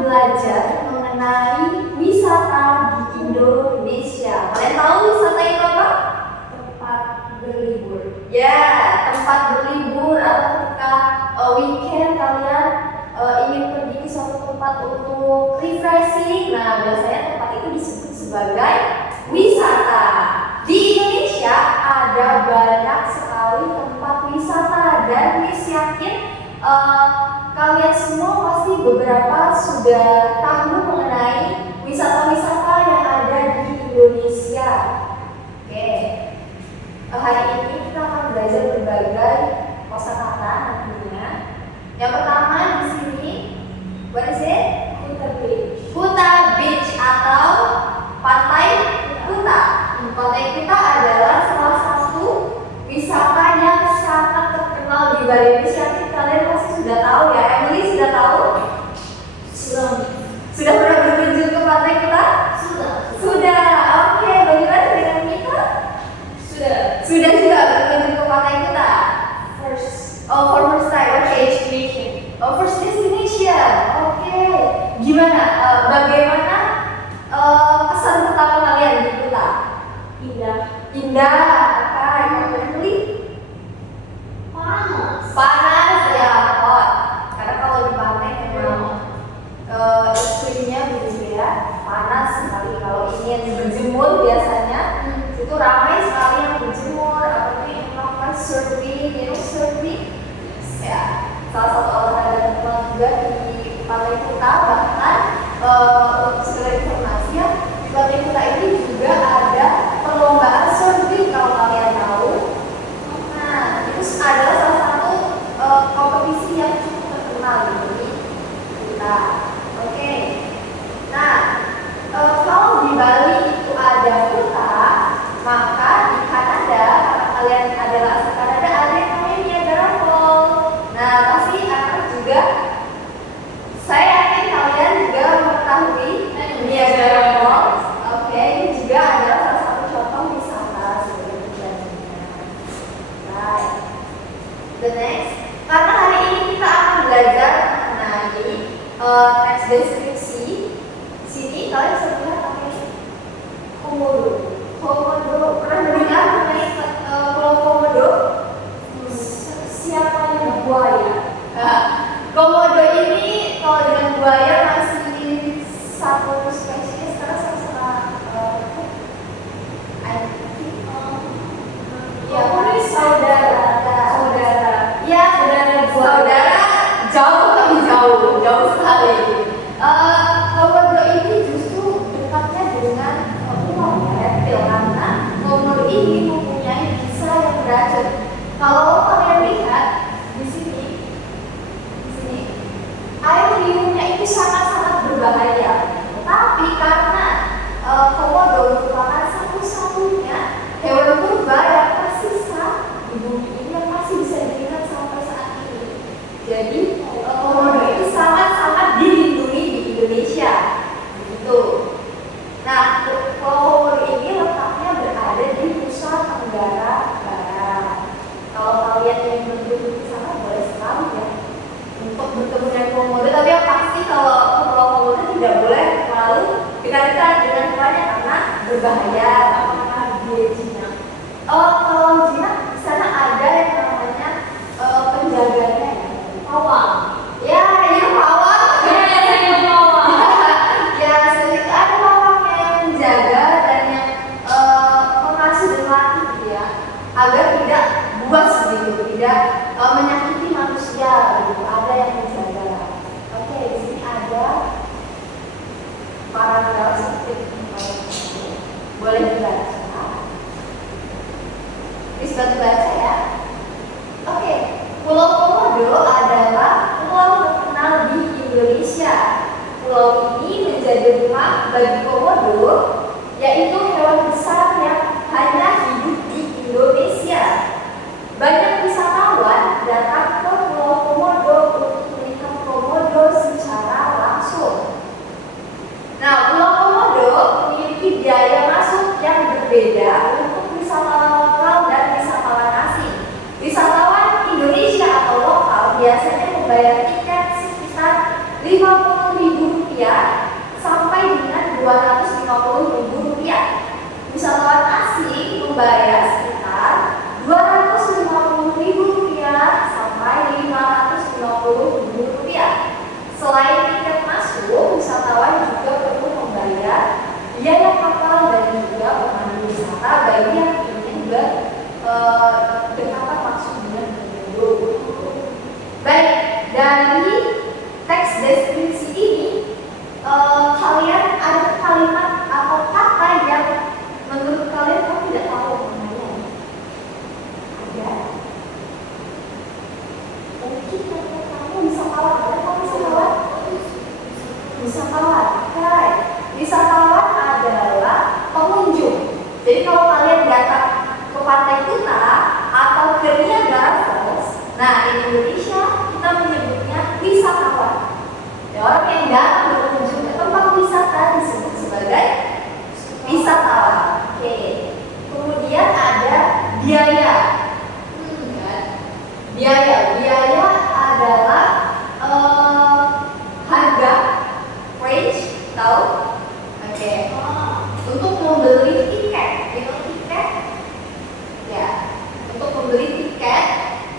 belajar mengenai wisata di Indonesia. Kalian tahu wisata itu apa? Tempat berlibur. Ya, tempat berlibur atau ketika weekend kalian ingin pergi ke suatu tempat untuk refreshing. Nah, biasanya tempat itu disebut sebagai wisata. Di Indonesia ada banyak sekali tempat wisata dan Miss yakin kalian semua pasti beberapa sudah tahu mengenai wisata-wisata yang ada di Indonesia. Oke, hari ini kita akan belajar berbagai kosakata nantinya. Yang pertama di sini, what is it? Kuta Beach. Kuta Beach atau Pantai Kuta. Pantai Kuta adalah salah satu wisata yang sangat terkenal di Bali. Kalian pasti sudah tahu ya. Emily sudah tahu? Sudah pernah berkunjung ke Pantai Kuta? Sudah. Oke, bagaimana dengan kita? Sudah juga berkunjung ke Pantai Kuta? For first time. First destination. Oke. Gimana? Bagaimana kesan pertama kalian di Kuta? Indah. Emily? Panas ya, hot. Karena kalau di pantai memang iklimnya berbeda, panas sekali. Kalau ingin berjemur biasanya itu ramai sekali yang berjemur, apalagi yang melakukan surfing, surfing. Ya, salah satu olahraga terkenal juga di Pantai Kuta. Bahkan untuk sekedar informasi ya, di Pantai Kuta ini juga ada perlombaan surfing kalau kalian tahu. Nah, itu adalah salah satu kompetisi yang cukup terkenal di kita. Oke. Nah, kalau di Bali itu ada Kuta, maka di Kanada, karena kalian adalah asal Kanada, ada yang namanya Niagara Falls. Nah, pasti akan juga, saya yakin kalian juga mengetahui Niagara Falls. Oke, ini juga adalah salah satu contoh wisata sebagai penjelasannya. Right. The next. Karena hari ini kita akan belajar mengenai teks deskripsi. Di sini kalian bisa lihat komodo. Pernah mendengar mengenai Pulau Komodo? Siapa yang buaya? Komodo ini kalau dengan buaya masih satu spesies karena sama-sama saudara jauh sekali. Komodo ini justru dekatnya dengan reptil karena komodo ini mempunyai bisa yang beracun. Kalau kalian lihat di sini, air liurnya itu sangat-sangat berbahaya. Tapi karena komodo merupakan satu-satunya hewan purba yang tersisa di bumi ini yang masih bisa dilihat sampai saat ini. Jadi komodo itu sangat-sangat dilindungi di Indonesia. Begitu. Nah, komodo ini letaknya berada di Nusa Tenggara Barat. Kalau kalian ingin berkunjung ke sana boleh sekali ya untuk bertemu dengan komodo. Tapi yang pasti kalau ke Pulau Komodo tidak boleh terlalu dekat-dekat dengan hewannya karena berbahaya. Apakah dia jinak? Kalau jinak di sana ada yang namanya penjaganya ya, pawang. Ya, pawang. Ya, sedikit ada pawang yang menjaga dan yang mengasih dan latih gitu ya, agar tidak buas gitu, tidak menyakiti manusia gitu. Ada yang menjaga. Oke, di sini ada paragraf sedikit. Boleh dibaca. Bisa dibaca ya. Oke, Pulau Komodo adalah pulau terkenal di Indonesia. Pulau ini menjadi rumah bagi komodo, yaitu hewan besar yang hanya hidup di Indonesia. Banyak wisatawan datang ke Pulau Komodo untuk melihat komodo secara langsung. Nah, Pulau Komodo memiliki biaya masuk yang berbeda untuk wisatawan lokal dan wisatawan asing. Wisatawan Indonesia atau lokal biasanya membayar tiket sekitar Rp50.000 rupiah sampai dengan Rp250.000. Wisatawan asing membayar sekitar Rp250.000 sampai Rp550.000. Selain tiket masuk, wisatawan juga perlu membayar biaya kapal dan juga pemandu wisata bagi yang ingin berkata maksud dengan berkunjung. Baik, dari teks deskripsi ini kalian ada kalimat atau kata yang menurut kalian kamu tidak tahu maknanya? Ada? Mungkin kamu wisatawan, ada kamu wisatawan? Wisatawan, right? Wisatawan adalah pengunjung. Jadi kalau kalian datang ke Pantai Kuta atau ke Niagara Falls, nah di Indonesia kita menyebutnya wisatawan. Ya, orang yang datang berkunjung ke tempat wisata disebut sebagai wisatawan. Oke. Kemudian ada biaya. Biaya adalah harga, price, tahu? Oke. Untuk membeli tiket, ya. Untuk membeli tiket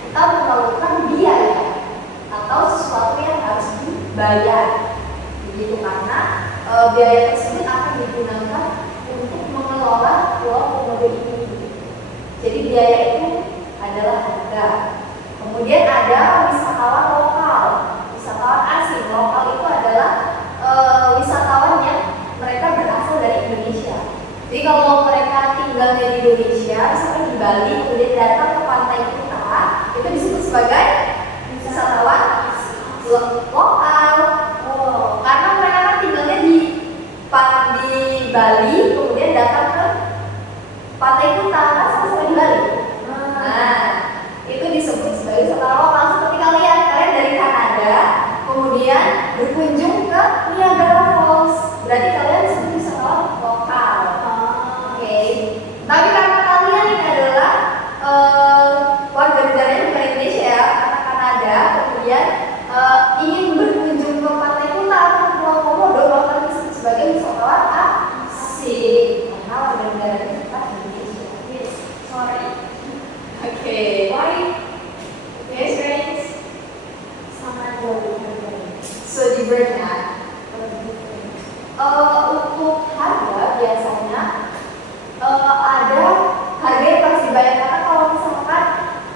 kita memerlukan biaya atau sesuatu yang harus dibayar. Begitu karena biaya tersebut akan digunakan untuk mengelola Pulau Komodo ini. Jadi biaya itu adalah harga. Kemudian ada wisatawan lokal, wisatawan asing. Lokal itu adalah wisatawan yang mereka berasal dari Indonesia. Jadi kalau mereka tinggalnya di Indonesia, misalnya di Bali, kemudian datang ke Pantai Kuta, itu disebut sebagai wisatawan lokal. Karena mereka kan tinggalnya di Bali, kemudian datang ke Pantai Kuta, kan sama-sama di Bali. Nah, itu disebut sebagai wisatawan lokal. Seperti kalian dari Kanada, kemudian berkunjung ke Niagara Falls, berarti kalian disebut wisatawan lokal. Oke. Tapi karena kalian ini adalah warga negaranya bukan Indonesia ya, karena Kanada, kemudian ingin berkunjung ke Pantai Kuta atau Pulau Komodo, maka disebut sebagai wisatawan asing. Karena warga negaranya bukan Indonesia. Yes. Sorry. Oke. Why? Yes, friends. Sama jauh. So different ya. Untuk harga biasanya ada harga yang harus dibayar karena kalau misalkan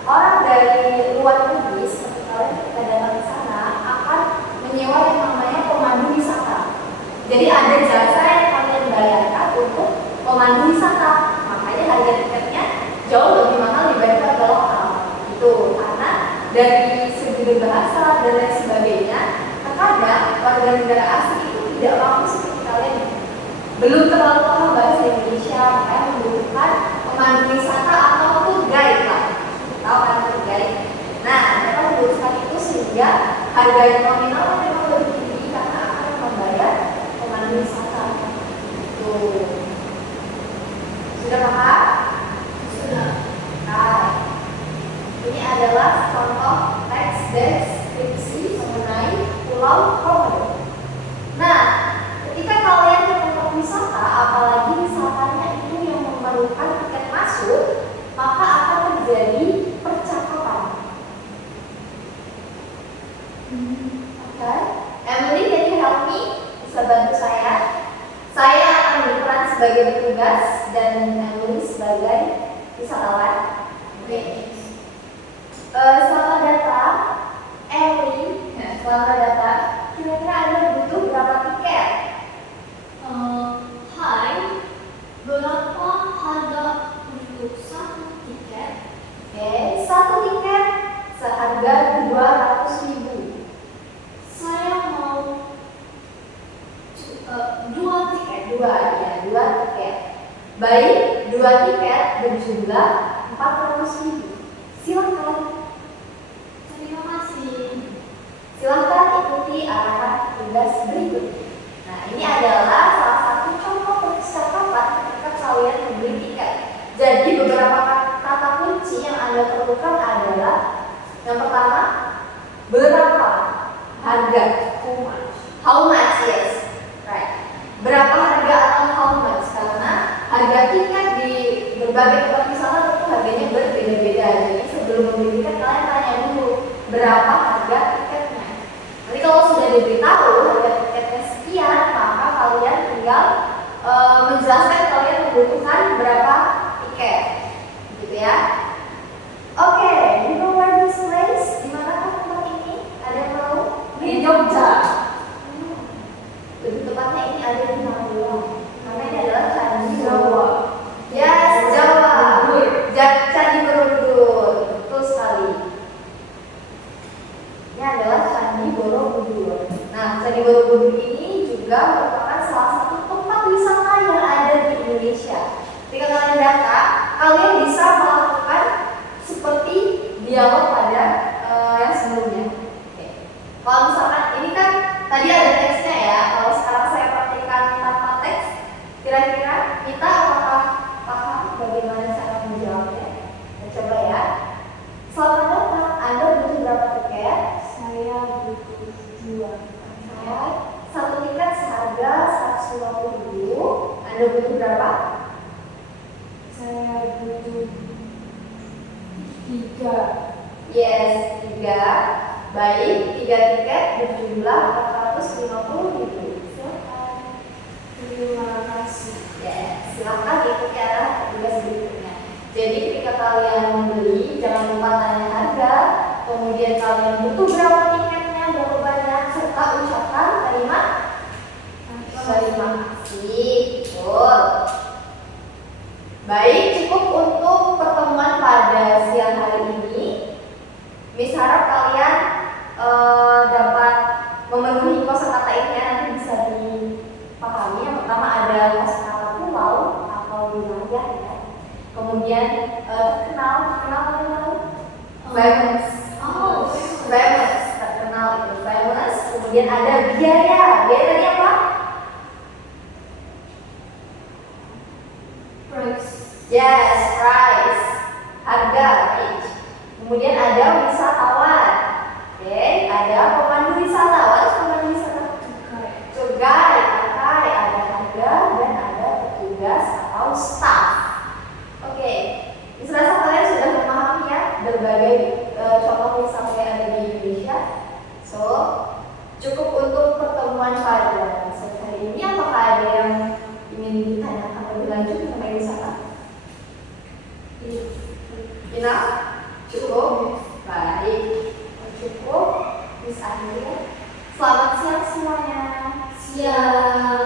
orang dari luar negeri seperti kalian ketika datang ke sana akan menyewa yang namanya pemandu wisata. Jadi ada jasa yang kalian bayarkan untuk pemandu wisata. Makanya harga tiketnya jauh lebih mahal dibanding harga lokal. Itu karena dari segi bahasa dan lain sebagainya, terkadang warga negara asing itu tidak mampu seperti kalian belum terlalu paham bahasa Indonesia, makanya membutuhkan pemandu wisata atau tour guide lah. Tahu kan tour guide? Nah, mereka membutuhkan itu sehingga harga yang nominal memang lebih tinggi karena akan membayar pemandu wisata. Tuh. Sudah paham? Sudah. Nah, ini adalah contoh teks deskripsi mengenai Pulau Komodo. Nah, ketika kalian ke tempat wisata, apalagi wisatanya itu yang memerlukan tiket masuk, maka akan terjadi percakapan. Oke, Emily, can you help me? Bisa bantu saya? Saya akan berperan sebagai petugas dan Emily sebagai wisatawan. Oke. Selamat datang, Emily. Selamat datang. Kira-kira Anda butuh berapa tiket? Hai, berapa harga untuk satu tiket? Oke, satu tiket seharga 200.000. Saya mau dua tiket. Dua tiket. Baik, 2 tiket berjumlah 400.000. Silakan. Terima kasih. Silakan ikuti arahan tugas berikut. Nah, ini adalah salah satu contoh percakapan ketika kalian membeli tiket. Jadi beberapa kata kunci yang Anda perlukan adalah yang pertama, berapa harga? How much? How much, yes. tiket di berbagai tempat wisata tentu harganya berbeda-beda. Jadi sebelum membeli tiket kalian tanya dulu berapa harga tiketnya. Nanti kalau sudah diberitahu harga tiketnya sekian, maka kalian tinggal menjelaskan kalian membutuhkan berapa tiket, gitu ya. Oke, you know where this place? Di mana tempat ini? Ada yang tahu? Di Jogja. Lebih tepatnya ini ada di Magelang. Karena ini adalah Candi Jawa. Yes, Jawa. Candi Borobudur. Betul sekali. Ini adalah Candi Borobudur. Nah, Candi Borobudur ini juga merupakan salah satu tempat wisata yang ada di Indonesia. Ketika kalian datang, kalian bisa melakukan seperti dialog pada yang sebelumnya. Oke. Kalau misalkan ini kan tadi ada teksnya ya. Kalau sekarang saya praktikkan tanpa teks, kira-kira kita apakah paham bagaimana cara menjawabnya? Kita coba ya. Selamat datang. Anda butuh berapa tiket? Saya butuh 2. Saya satu tiket seharga 150.000. Anda butuh berapa? Saya butuh 3. Yes, 3. Baik, 3 tiket berjumlah 450.000. Silakan. Terima kasih. Ya, silahkan ikuti arah tugas berikutnya. Jadi ketika kalian membeli, jangan lupa tanya harga, kemudian kalian butuh berapa tiketnya, berapa banyak, serta ucapkan terima kasih. Betul. Baik, cukup untuk pertemuan pada siang hari ini. Miss harap kalian dapat memenuhi kosakata ini ya, nanti bisa dipahami. Yang pertama ada kosakata pulau atau wilayah ya. Kemudian terkenal kalian tahu? Famous. Oh, Famous, terkenal itu famous. Kemudian ada biaya. Biaya tadi apa? price. Yes, price. Harga, age. Kemudian ada wisatawan. Oke, ada pemandu wisata. What is pemandu wisata? Tour guide, ada harga dan ada petugas atau staff. Oke, serasa kalian sudah memahami ya berbagai contoh wisata yang ada di Indonesia. So, cukup untuk pertemuan pada sore hari ini. Apakah ada yang ingin ditanyakan lebih lanjut mengenai wisata? Enough? Cukup? Baik. Cukup. Bisa akhirnya. Selamat siang semuanya. Siap.